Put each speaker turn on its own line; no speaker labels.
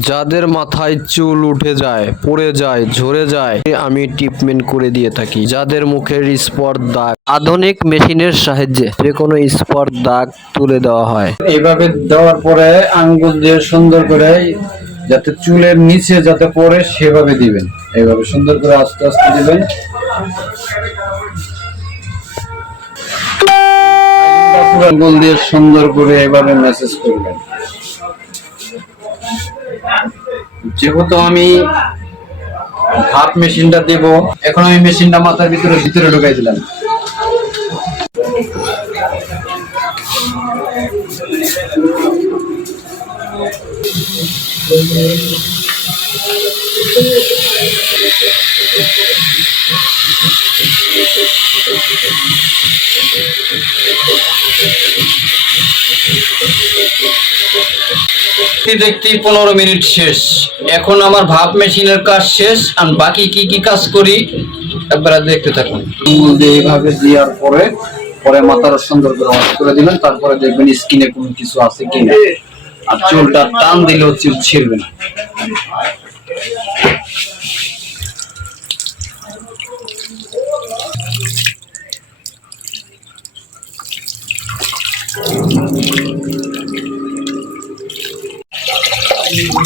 যাদের মাথায় চুল উঠে যায়, পড়ে যায়, ঝরে যায় আমি ট্রিটমেন্ট করে দিয়ে থাকি। যাদের মুখের স্পট দাগ, আধুনিক মেশিনের সাহায্যে যে কোনো স্পট দাগ তুলে দেওয়া হয়।
এইভাবে দেওয়ার পরে আঙ্গুল দিয়ে সুন্দর করে যাতে চুলের নিচে যাতে পড়ে, সেভাবে দিবেন। এইভাবে সুন্দর করে আস্তে আস্তে দিবেন। আঙ্গুল দিয়ে সুন্দর করে এভাবে মেসেজ করবেন। যেহেতু আমি ভাত মেশিনটা দেব এখন আমি মেশিনটা মাথার ভিতরে ভিতরে ঢুকাই দিলাম। দেখতে দেখতে পনেরো মিনিট শেষ। এখন আমার ভাব মেশিনের কাজ শেষ, আর বাকি কি কি কাজ করি আপনারা দেখতে থাকুন। এইভাবে দেওয়ার পরে পরে মাথার সুন্দর করে ওয়াশ করে দিবেন, তারপরে দেখবেন স্কিনে কোনো কিছু আছে কিনা। আর চুলটা টান দিলেও চুল ছিঁড়বে না।